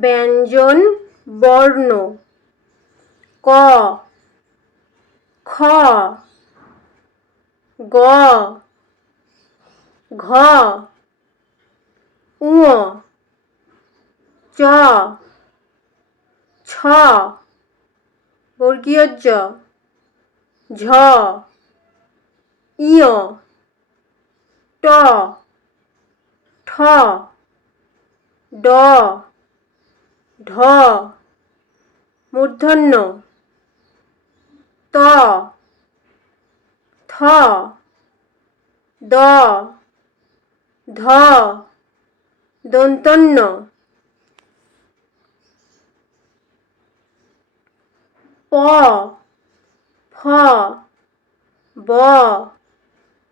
ব্যঞ্জন, বর্ণ। ক। খ। গ। ঘ। ঙ। চ। ছ। বর্গীয় জ ঝ। ইয় ট। ঠ। ড। ঢ। মূর্ধন্য। ত। থ। দ। ধ। দন্তন্য। প। ফ। ব।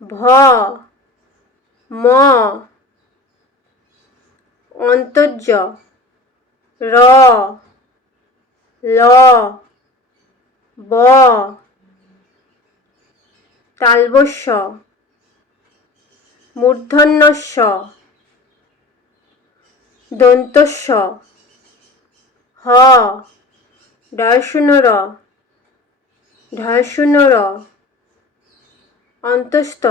ভ। ম। অন্তর্য। র ল ব তালবস্য মূর্ধন্যস্য দন্তস্য হ ডয়শূন্য র অন্তস্থ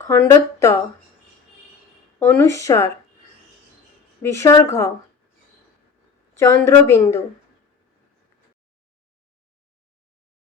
খণ্ডত্ব অনুস্বার বিসর্গ। চন্দ্রবিন্দু